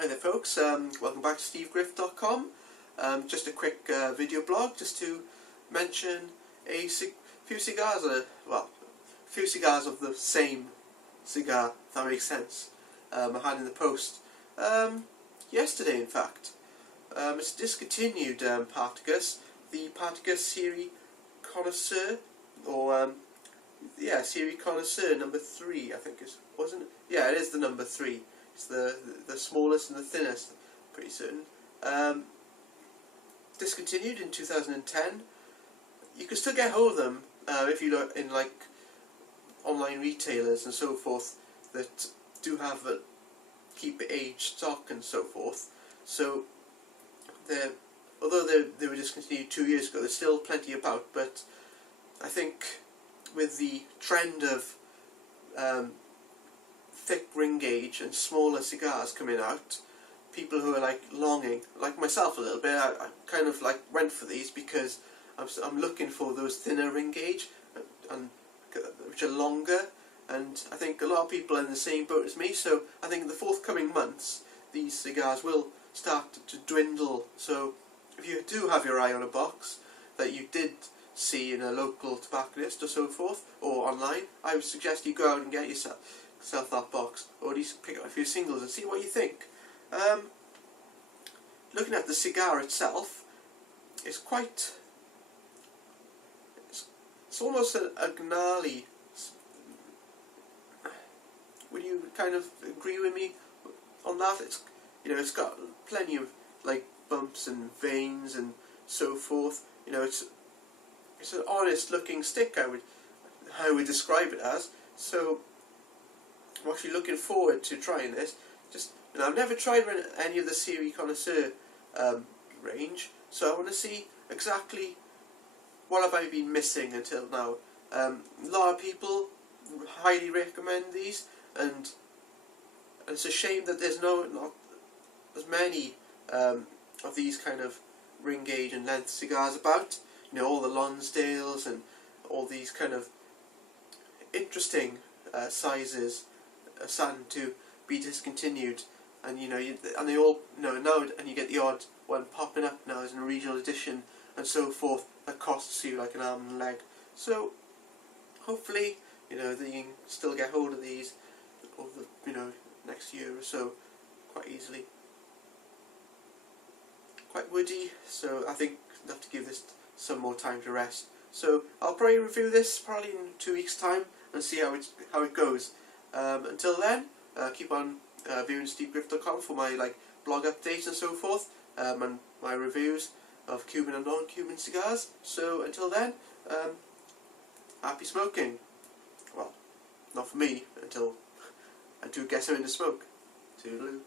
Hi there folks, welcome back to stevegriff.com. Just a quick video blog just to mention a few cigars, few cigars of the same cigar, if that makes sense. I had in the post yesterday in fact. It's discontinued Partagás, the Partagás Serie du Connaisseur, or Serie du Connaisseur number 3 I think is, wasn't it? Yeah, it is the number 3. It's the smallest and the thinnest, pretty certain. Discontinued in 2010. You can still get hold of them if you look in like online retailers and so forth that do have a keep aged stock and so forth. So although they were discontinued 2 years ago, there's still plenty about. But I think with the trend of thick ring gauge and smaller cigars coming out, people who are like longing, like myself a little bit, I kind of like went for these because I'm looking for those thinner ring gauge and which are longer, and I think a lot of people are in the same boat as me. So I think in the forthcoming months these cigars will start to dwindle. So if you do have your eye on a box that you did see in a local tobacconist or so forth, or online, I would suggest you go out and get yourself that box, or at least pick up a few singles and see what you think. Looking at the cigar itself, it's quite, it's almost a gnarly. Would you kind of agree with me on that? It's, you know, it's got plenty of like bumps and veins and so forth. You know, it's an honest looking stick, I would describe it as. So I'm actually looking forward to trying this. Just, you know, I've never tried any of the Serie du Connaisseur range, so I want to see exactly what have I been missing until now. A lot of people highly recommend these, and it's a shame that there's not as many of these kind of ring gauge and length cigars about. You know, all the Lonsdales and all these kind of interesting sizes are starting to be discontinued, and you know, and they all, you know, now, and you get the odd one popping up now as a regional edition and so forth that costs you like an arm and a leg. So hopefully, you know, that you can still get hold of these over the, you know, next year or so quite easily. Quite woody, so I think I'll have to give this some more time to rest. So I'll probably review this probably in 2 weeks' time and see how it goes. Until then, keep on viewing stevegriff.com for my like blog updates and so forth, and my reviews of Cuban and non-Cuban cigars. So until then, happy smoking. Well, not for me until I do get something to smoke. Toodaloo.